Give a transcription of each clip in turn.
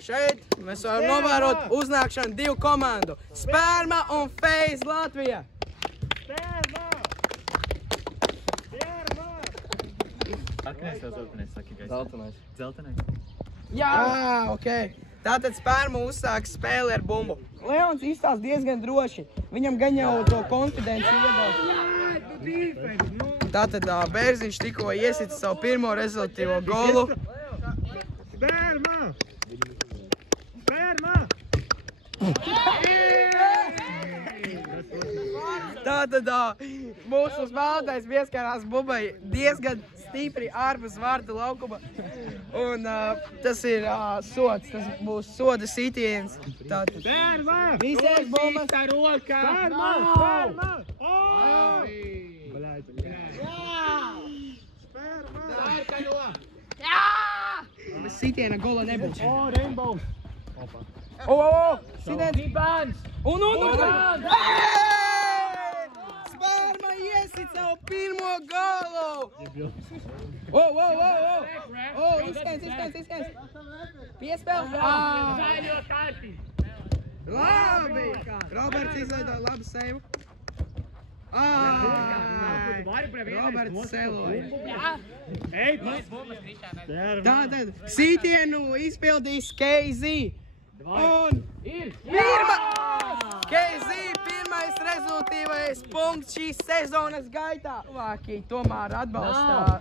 Šeit mēs varam novērot uznākšanu divu komandu. Spērma un FaZe Latvija. Spērma! Sarkanais vai zeltenais, saki, gaisa? Zeltenais. Zeltenais? Jā, ok. Tātad Spērma uzsāks spēli ar bumbu. Leons izstās diezgan droši. Viņam gan jau to konfidenci iedod. Tātad Bērziņš tikko iesita savu pirmo rezultīvo golu. Spērma! Spērma! Tātad mūsu spēlētājs pieskārās bumbai diezgan stipri ārpus vārtu laukuma. Un tas ir sods, tas būs soda sitiens. Tātad. Spērma! Visiem bumbas! Spērma! Spērma! Bez sitiena gola nebūs. Rainbows! Sitiens! Un! Spērma iesit savu pirmo golu! Izskains! Piespēl! Labi! Roberts izveidoja labu seivu. Roberts seloja. Tātad sitienu izpildīs KZ. Un KZ pirmais rezultīvais punkts šīs sezonas gaitā. Cilvēki tomēr atbalstā.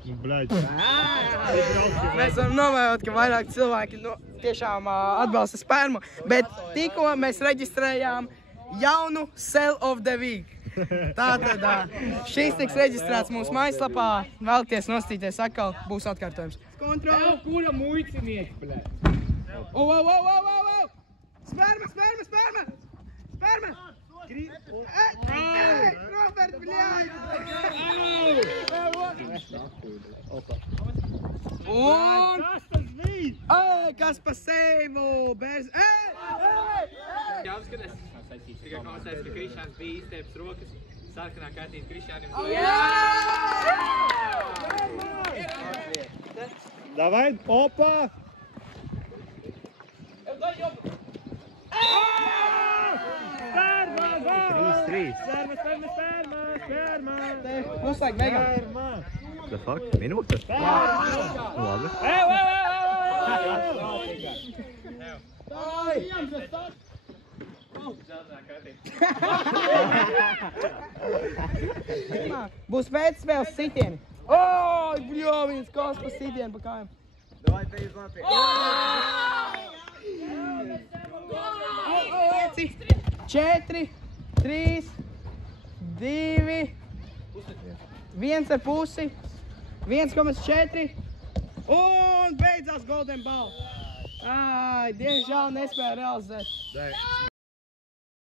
Mēs varam novērot, ka vairāk cilvēki tiešām atbalsta Spērmu, bet tikko mēs reģistrējām jaunu Sell of the Week. Tātad šis tiks reģistrēts mūsu mājaslapā. Vēlaties nostīties atkal, būs atkārtojums. Kontroli! Kura muicinieki, bļēt? Spērma! Robert, bļāj! Un... Kas pa seivu? Bērz... Jāapskatās. Tikai klausās, ka Krišāns bija iztēpis rokas. Sarkanā kārtība Krišānim. Davai, opa! Spērma! 3-3. Spērma! Mums vajag megā. The fuck? Minūte? Labi. Būs pēcspēles sitieni. Oi, bļoviņas, kāds pa sitienu pa kājām. Davai, FaZe Latvija. 4, 3, 2, 1,5, 1,4 un beidzās Golden Ball. Ai, diemžēl nespēja realizēt.